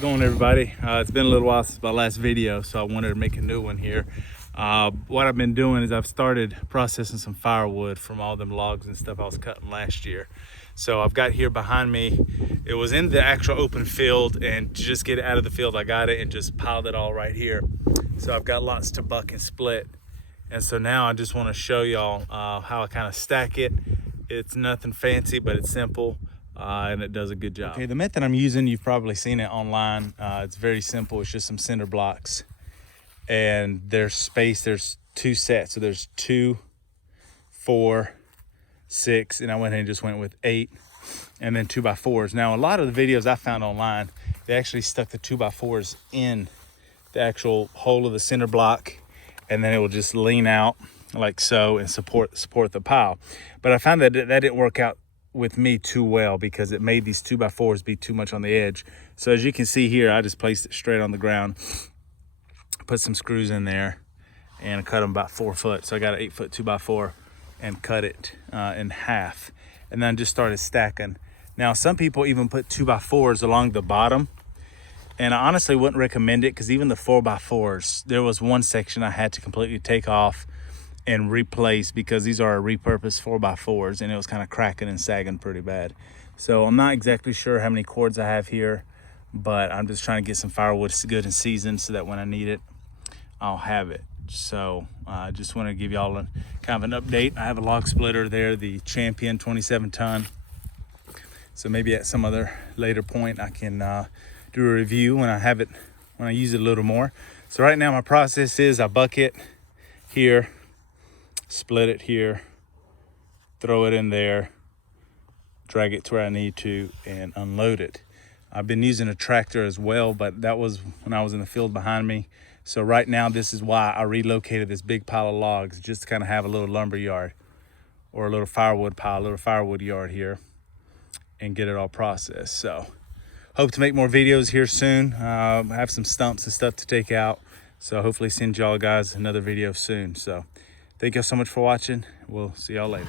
it going, everybody? It's been a little while since my last video, so I wanted to make a new one here. What I've been doing is I've started processing some firewood from all them logs and stuff I was cutting last year. So I've got here behind me, it was in the actual open field, and to just get it out of the field, I got it and just piled it all right here. So I've got lots to buck and split. And so now I just want to show y'all how I kind of stack it. It's nothing fancy, but it's simple. And it does a good job. Okay, the method I'm using, you've probably seen it online. It's very simple. It's just some cinder blocks, and there's space. There's two sets, so there's 2, 4, 6, and I went ahead and just went with 8, and then 2x4s. Now, a lot of the videos I found online, they actually stuck the 2x4s in the actual hole of the cinder block, and then it will just lean out like so and support the pile. But I found that that didn't work out with me too well, because it made these 2x4s be too much on the edge. So as you can see here, I just placed it straight on the ground, put some screws in there, and cut them about 4 foot. So I got an 8 foot 2x4 and cut it in half, and then just started stacking. Now, some people even put 2x4s along the bottom, and I honestly wouldn't recommend it, because even the 4x4s, there was one section I had to completely take off and replace, because these are repurposed 4x4s, and it was kind of cracking and sagging pretty bad. So I'm not exactly sure how many cords I have here, but I'm just trying to get some firewood good and seasoned so that when I need it, I'll have it. So I just want to give y'all a kind of an update. I have a log splitter there, the Champion 27 ton. So maybe at some other later point I can do a review when I have it, when I use it a little more. So right now my process is I buck it here, split it here, throw it in there, drag it to where I need to, and unload it. I've been using a tractor as well, but that was when I was in the field behind me. So right now, this is why I relocated this big pile of logs, just to kind of have a little lumber yard or a little firewood pile, a little firewood yard here, and get it all processed. So hope to make more videos here soon. I have some stumps and stuff to take out, so hopefully send y'all guys another video soon. So thank y'all so much for watching. We'll see y'all later.